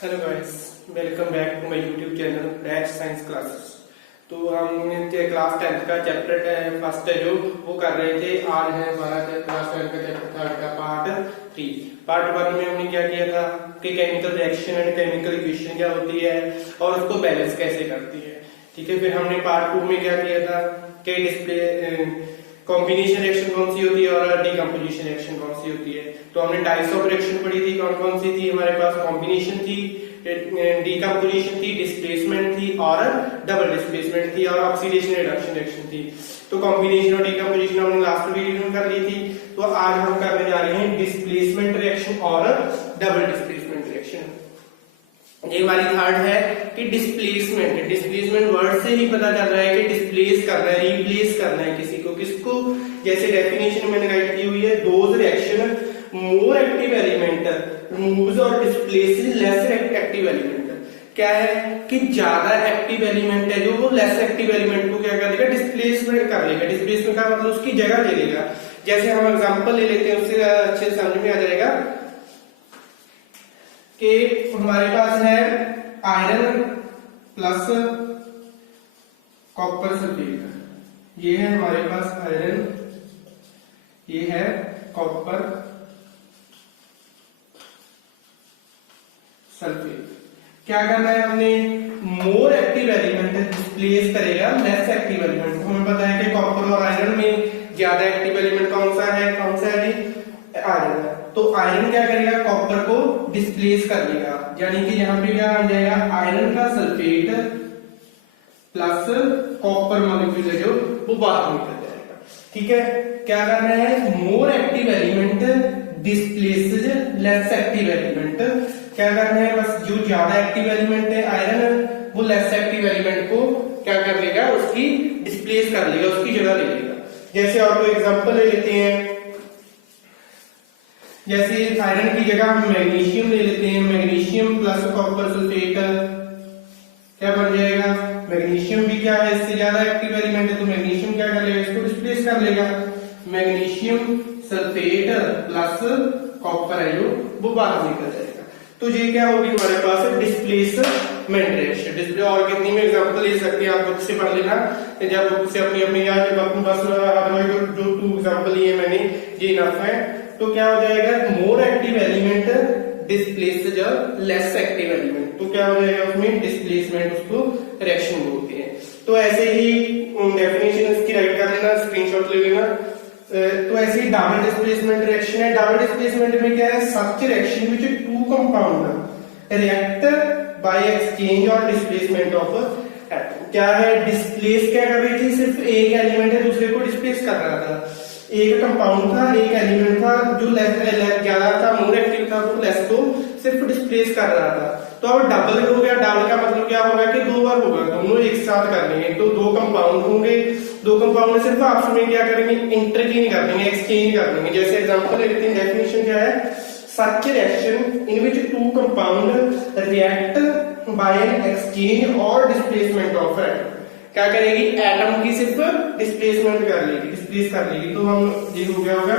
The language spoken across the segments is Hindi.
Hello guys, welcome back to my YouTube channel dash science classes. तो हम क्लास 10th का चैप्टर फर्स्ट है जो वो कर रहे थे। आज है हमारा क्लास 10th का चैप्टर थर्ड का पार्ट 3। पार्ट 1 में हमने क्या किया था कि chemical reaction and chemical equation क्या होती है और उसको बैलेंस कैसे करती है। ठीक है, फिर हमने पार्ट 2 में क्या किया था कि डिस्प्ले कॉम्बिनेशन रिएक्शन कौन सी होती है और डीकम्पोजिशन रिएक्शन कौन सी होती है। तो हमने टाइप्स ऑफ रिएक्शन पढ़ी थी, कौन कौन सी थी हमारे पास। कॉम्बिनेशन थी, डीकम्पोजिशन थी, डिस्प्लेसमेंट थी और डबल डिस्प्लेसमेंट थी और ऑक्सीडेशन रिडक्शन रिएक्शन थी। तो कॉम्बिनेशन और डीकम्पोजिशन हमने लास्ट वीडियो में कर ली थी। तो आज हम करने जा रहे हैं डिस्प्लेसमेंट रिएक्शन और डबल डिस्प्लेसमेंट रिएक्शन। ये वाली थर्ड है कि डिस्प्लेसमेंट। डिस्प्लेसमेंट वर्ड से ही पता चल रहा है कि डिस्प्लेस करना है, रिप्लेस करना है किसी को। किसको? जैसे डेफिनेशन मैंने राइट की हुई है, those reaction more active element removes और डिस्प्लेसेस लेस एक्टिव एलिमेंट। क्या है कि ज्यादा एक्टिव एलिमेंट है जो वो लेस एक्टिव एलिमेंट को क्या कर लेगा, डिस्प्लेसमेंट कर लेगा। डिस्प्लेसमेंट का मतलब उसकी जगह ले लेगा। जैसे हम एग्जांपल ले लेते हैं, उससे अच्छे समझ में आ जाएगा कि हमारे पास है आयरन प्लस कॉपर सल्फेट। ये है हमारे पास आयरन, ये है कॉपर सल्फेट। क्या करना है हमने, मोर एक्टिव एलिमेंट डिस्प्लेस करेगा लेस एक्टिव एलिमेंट। हमें पता है कि कॉपर और आयरन में ज्यादा एक्टिव एलिमेंट कौन सा है जी, आयरन। तो आयरन क्या करेगा, कॉपर को डिस्प्लेस कर देगा। यानी कि यहाँ पे क्या आ जाएगा, आयरन का सल्फेट प्लस कॉपर मॉलिक्यूल है जो वो बाहर निकल जाएगा। ठीक है, क्या करना है, more active element displaces less active element. क्या करना है, बस जो ज्यादा एक्टिव एलिमेंट है आयरन, वो लेस एक्टिव एलिमेंट को क्या कर लेगा, उसकी डिस्प्लेस कर लेगा, उसकी जगह ले लेगा। जैसे और कोई एग्जांपल ले लेते हैं, जैसे आयरन की जगह हम मैग्नीशियम ले लेते हैं। मैग्नीशियम प्लस कॉपर सल्फेट क्या बन जाएगा, मैग्नीशियम भी क्या है, इससे ज्यादा एक्टिव एलिमेंट है, तो मैग्नीशियम क्या कर लेगा, इसको डिस्प्लेस कर लेगा। मैग्नीशियम सल्फेट प्लस कॉपर है जो वो बाहर निकल जाएगा। तो ये क्या होगी हमारे पास, डिस्प्लेसमेंट रिएक्शन। डिस्प्ले और कितनी में एग्जांपल ले सकते हैं, आप बुक से पढ़ लेना, जब बुक से अपनी अपनी याद, जब अपने पास जो 2 एग्जांपल लिए मैंने ये इनफ है। तो क्या हो जाएगा, more active element displaces less active element. तो क्या हो जाएगा उसमें, डिस्प्लेसमेंट, उसको रिएक्शन बोलते हैं। तो ऐसे ही डेफिनेशन इसकी राइट कर लेना, स्क्रीनशॉट ले लेना। तो ऐसे ही डबल डिस्प्लेसमेंट रिएक्शन है। डबल डिस्प्लेसमेंट में क्या है, such reaction which 2 compound react by exchange और डिस्प्लेसमेंट ऑफ एटम। क्या है, डिस्प्लेस क्या कर रही थी, सिर्फ एक एलिमेंट है दूसरे को डिस्प्लेस कर रहा था। एक कंपाउंड था, एक एलिमेंट था जो ज्यादा था, मोर एक्टिव था, तो लेस को सिर्फ डिस्प्लेस कर रहा था। तो अब डबल हो गया। डबल का मतलब क्या होगा कि 2 बार होगा, दोनों एक साथ करने हैं। तो 2 कंपाउंड होंगे, 2 कंपाउंड सिर्फ आपस में क्या करेंगे, इंटरचेंज कर देंगे, एक्सचेंज कर देंगे। जैसे एग्जांपल लेते हैं, डेफिनेशन क्या है, such reaction in which 2 compound react by an exchange और डिस्प्लेसमेंट ऑफ एटम। क्या करेगी, एटम की सिर्फ डिस्प्लेसमेंट कर लेगी, डिस्प्लेस कर लेगी। तो हम ये हो गया होगा।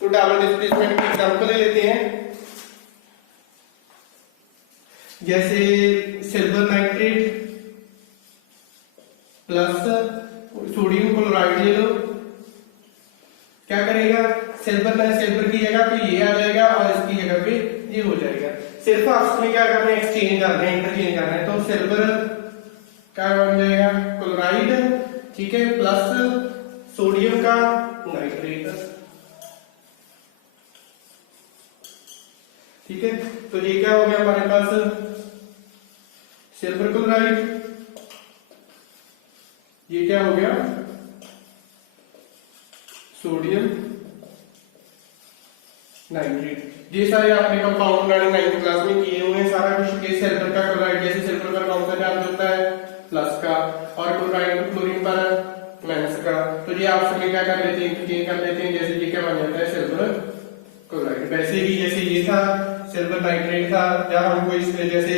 तो डबल डिस्प्लेसमेंट की एग्जांपल ले लेते हैं, जैसे silver nitrate plus sodium chloride ले लो। क्या करेगा, सिल्वर की जगह पे ये आ जाएगा और इसकी जगह पे ये हो जाएगा। सिर्फ आपस में क्या करना है, एक्सचेंज करना है, इंटरचेंज करना है। तो सिल्वर क्या बन जाएगा, क्लोराइड, ठीक है, प्लस सोडियम का नाइट्रेट। ठीक है, तो ये क्या हो गया हमारे पास, सिल्वर क्लोराइड। ये क्या हो गया, सोडियम नाइट्रेट। ये सारे आपने कंपाउंड बनाने 9th क्लास में किए हुए हैं सारा कुछ। के सिल्वर का क्लोराइड, जैसे सिल्वर पर कौन सा चार्ज होता है, प्लस का, और क्लोराइड क्लोरीन पर माइनस का। तो ये आप सभी क्या कर लेते हैं, चेंज कर लेते हैं। जैसे ये क्या बन जाता है, सिल्वर क्लोराइड। वैसे ही जैसे ये था सिल्वर नाइट्रेट था, या हम कोई जैसे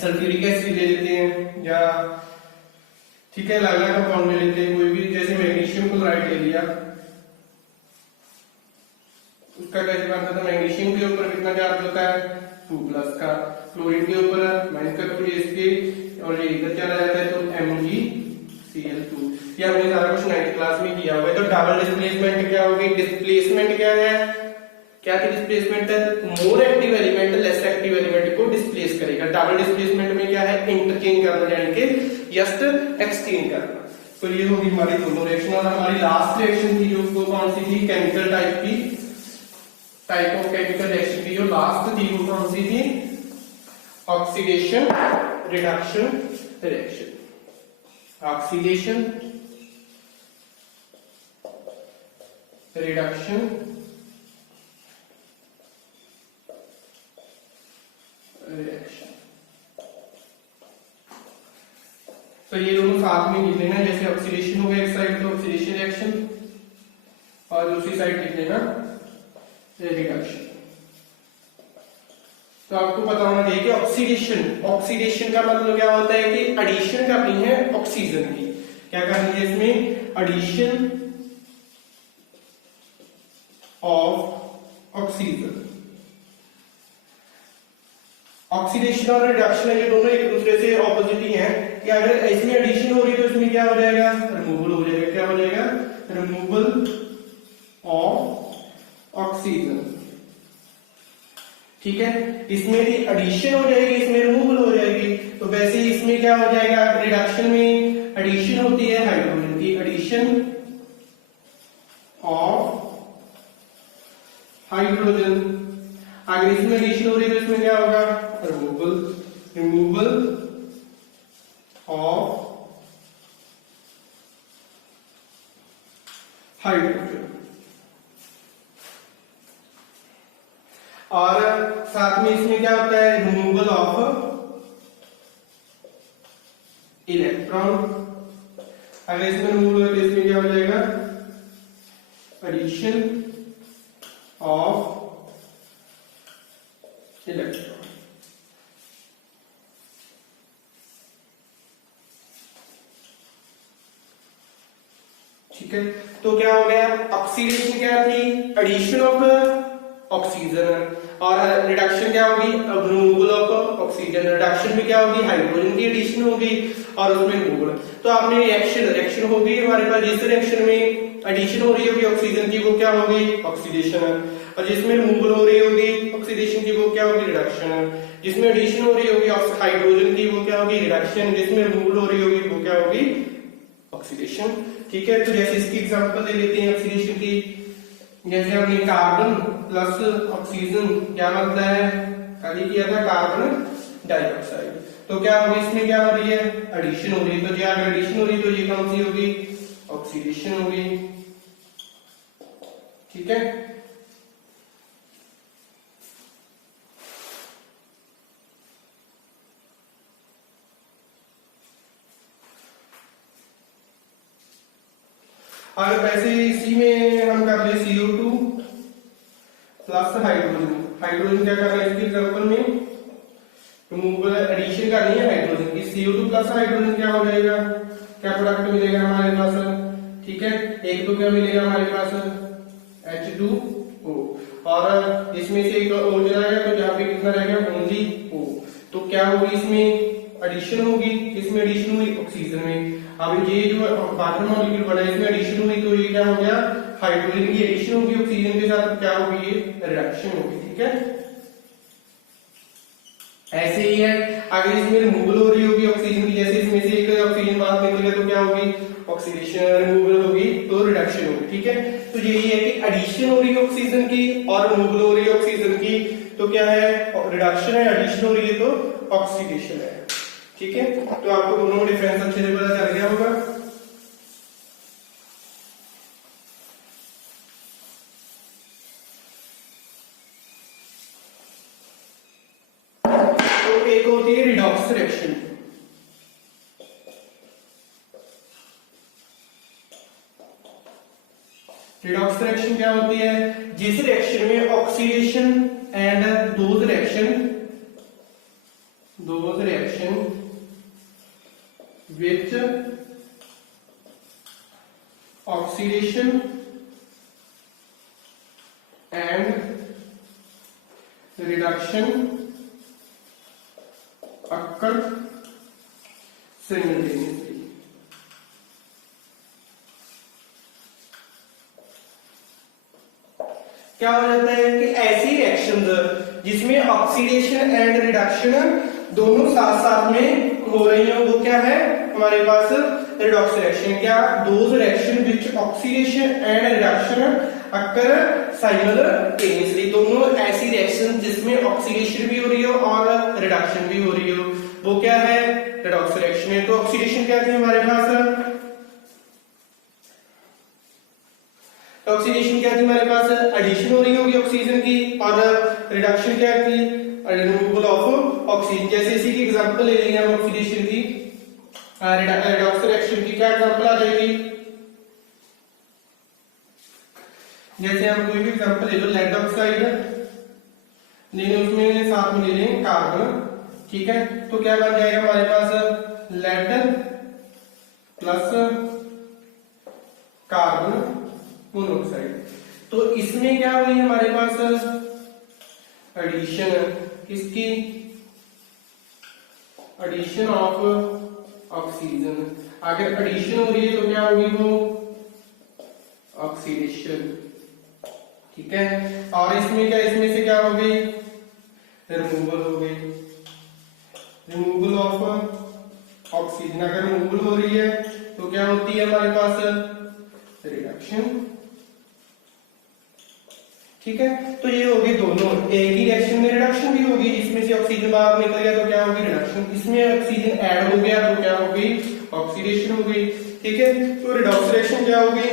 सल्फ्यूरिक एसिड ले लेते हैं, या ठीक है अलग अलग कंपाउंड ले लेते हैं कोई भी। जैसे मैग्नीशियम क्लोराइड ले लिया, उसका कैसे बनता था, मैग्नीशियम के ऊपर कितना चार्ज होता है 2 प्लस का, क्लोरीन के ऊपर माइनस का थोड़ी इसके, और ये इधर चला जाता है तो MgCl2। ये हमने सारा कुछ 9th क्लास में किया हुआ है। तो डबल डिस्प्लेसमेंट क्या होगी, डिस्प्लेसमेंट क्या है, क्या की डिस्प्लेसमेंट है, more active element less active element को डिस्प्लेस करेगा। डबल डिस्प्लेसमेंट में क्या है, इंटरचेंज करना, यानी कि जस्ट एक्सचेंज करना। तो ये होगी हमारी दोनों रिएक्शन। और हमारी लास्ट रिएक्शन थी जो वो कौन सी थी, केमिकल टाइप की, टाइप ऑफ केमिकल रिएक्शन की जो लास्ट थी वो कौन सी थी, oxidation reduction reaction. Oxidation reduction reaction. तो ये दोनों साथ में लिख लेना, जैसे ऑक्सीडेशन हो गया एक साइड तो ऑक्सीडेशन रिएक्शन, और दूसरी साइड लिख लेना रिडक्शन। तो आपको पता होना चाहिए कि ऑक्सीडेशन का मतलब क्या होता है कि एडिशन करनी है ऑक्सीजन की। क्या करनी है इसमें, एडिशन ऑफ ऑक्सीजन। ऑक्सीडेशन और रिडक्शन है ये दोनों एक दूसरे से ऑपोजिट ही हैं, कि अगर इसमें एडिशन हो रही है तो इसमें क्या हो जाएगा, रिमूवल हो जाएगा। क्या हो जाएगा, रिमूवल ऑफ ऑक्सीजन। ठीक है, इसमें भी एडिशन हो जाएगी, इसमें रिमूवल हो जाएगी। तो वैसे ही इसमें क्या हो जाएगा, रिडक्शन में एडिशन होती है हाइड्रोजन की, एडिशन ऑफ हाइड्रोजन। अगर इसमें एडिशन हो रही है तो इसमें क्या होगा, रिमूवल ऑफ हाइड्रोजन। और साथ में इसमें क्या होता है, रिमूवल ऑफ इलेक्ट्रॉन। अगर इसमें रिमूवल हो तो इसमें क्या हो जाएगा, एडिशन ऑफ इलेक्ट्रॉन। ठीक है, तो क्या हो गया, ऑक्सीडेशन क्या थी, एडिशन ऑफ ऑक्सीजन, और रिडक्शन क्या होगी, रिमूवल ऑफ ऑक्सीजन। रिडक्शन में क्या होगी, हाइड्रोजन की एडिशन होगी और उसमें रिमूवल। तो आपने रिएक्शन होगी हमारे पास, जिस रिएक्शन में एडिशन हो रही होगी ऑक्सीजन की वो क्या होगी, ऑक्सीडेशन, और जिसमें रिमूवल हो रही होगी ऑक्सीडेशन की वो क्या होगी, रिडक्शन। जिसमें एडिशन हो रही होगी हाइड्रोजन की वो क्या होगी, रिडक्शन। जिसमें रिमूवल हो रही होगी वो क्या होगी, ऑक्सीडेशन। ठीक है, तो जैसे इसकी एग्जांपल दे लेते हैं ऑक्सीडेशन की। जैसे हमने कार्बन प्लस ऑक्सीजन क्या बनता है, कल ही किया था, कार्बन डाइऑक्साइड। तो क्या होगी, इसमें क्या हो रही है, एडिशन हो रही है। तो क्या एडिशन हो रही है तो ये कौन सी होगी, ऑक्सीडेशन होगी। ठीक है, और वैसे इसी में हम कर ले CO2 प्लस हाइड्रोजन। हाइड्रोजन क्या करना है इसके एग्जांपल में, रिमूवल एडिशन करनी है हाइड्रोजन की। CO2 प्लस हाइड्रोजन क्या हो जाएगा, क्या प्रोडक्ट मिलेगा हमारे पास। ठीक है, एक तो क्या मिलेगा हमारे पास, H2O, और इसमें से एक O चला गया तो यहाँ पे कितना रह गया, ओनली O। तो क्या होगी, इसमें एडिशन होगी, इसमें एडिशन हुई ऑक्सीजन में। अब ये जो वाटर मॉलिक्यूल बना है इसमें एडिशन हुई तो ये क्या हो गया, हाइड्रोजन की एडिशन होगी ऑक्सीजन के साथ, क्या होगी, ये रिडक्शन होगी। ठीक है, ऐसे ही है। अगर इसमें रिमूवल हो रही होगी ऑक्सीजन की, जैसे इसमें से एक ऑक्सीजन बाहर निकल गया तो क्या होगी, ऑक्सीडेशन। रिमूवल होगी तो रिडक्शन होगी। ठीक है, तो यही है कि एडिशन हो रही है ऑक्सीजन की और रिमूवल हो रही है ऑक्सीजन की तो क्या है, रिडक्शन है। एडिशन हो रही है तो ऑक्सीडेशन है। ठीक है, तो आपको दोनों में डिफरेंस अच्छे से पता चल गया होगा। तो एक होती है रिडॉक्स रिएक्शन। रिडॉक्स रिएक्शन क्या होती है, जिस रिएक्शन में oxidation and those reaction with oxidation and reduction occur simultaneously। क्या हो जाता है कि ऐसी रिएक्शन जिसमें ऑक्सीडेशन एंड रिडक्शन दोनों साथ साथ में हो रही हो, वो क्या है हमारे पास रिडॉक्स रिएक्शन। क्या those reaction which oxidation and reduction occur simultaneously, दोनों ऐसी रिएक्शन जिसमें ऑक्सीडेशन भी हो रही हो और रिडक्शन भी हो रही हो, वो क्या है रिडॉक्स रिएक्शन है। तो ऑक्सीडेशन क्या थी हमारे पास, ऑक्सीडेशन क्या थी हमारे पास, एडिशन हो रही होगी ऑक्सीजन की, और रिडक्शन क्या थी, रिमूवल ऑफ ऑक्सीजन। जैसे इसी की एग्जांपल ले लेंगे हम ऑक्सीडेशन की, रिडॉक्स रिएक्शन की क्या एग्जांपल आ जाएगी। जैसे हम कोई भी एग्जांपल ले लो, लेड ऑक्साइड लेने, उसमें साथ में ले लेंगे कार्बन, ठीक है। तो क्या बन जाएगा हमारे पास, लेड प्लस कार्बन मोनोऑक्साइड। तो इसमें क्या हुई हमारे पास एडिशन, किसकी, एडिशन ऑफ ऑक्सीजन। अगर एडिशन हो रही है तो क्या होगी वो ऑक्सीडेशन, ठीक है। और इसमें क्या, इसमें से क्या हो गई रिमूवल हो गई, रिमूवल ऑफ ऑक्सीजन। अगर रिमूवल हो रही है तो क्या होती है हमारे पास रिडक्शन, ठीक है। तो ये होगी दोनों, एक ही रिएक्शन में रिडक्शन भी होगी, इसमें से ऑक्सीजन बाहर निकल गया तो क्या होगी रिडक्शन, इसमें ऑक्सीजन ऐड हो गया तो क्या होगी ऑक्सीडेशन हो गई, ठीक है। तो रिडॉक्स रिएक्शन क्या होगी,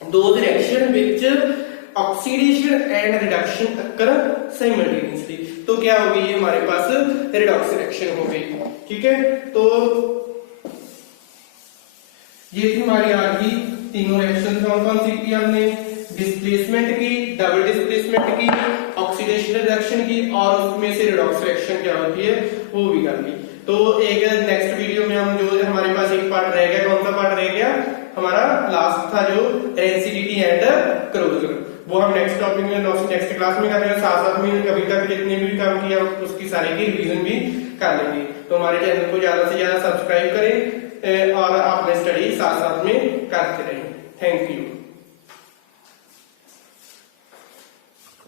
those reaction which oxidation and reduction occur simultaneously. तो क्या होगी ये हमारे पास रिडॉक्स रिएक्शन हो गई, ठीक है। तो ये थी हमारी आज की तीनों रिएक्शन। कौन कौन सी की हमने, डिस्प्लेसमेंट की, डबल डिस्प्लेसमेंट की, ऑक्सीडेशन रिडक्शन की, और उसमें से रिडॉक्स रिएक्शन क्या होती है वो भी कर ली। तो एक नेक्स्ट वीडियो में हम जो हमारे पास एक पार्ट रह गया, कौन सा पार्ट रह गया हमारा लास्ट था जो रेंसिडिटी एंड क्लोजर, वो हम नेक्स्ट टॉपिक में नेक्स्ट क्लास में करेंगे। साथ साथ में अभी तक जितने भी काम किया उसकी सारी की रिवीजन भी कर लेंगे। तो हमारे चैनल को ज्यादा से ज्यादा सब्सक्राइब करें और अपने स्टडी साथ साथ में करते रहें। Thank you.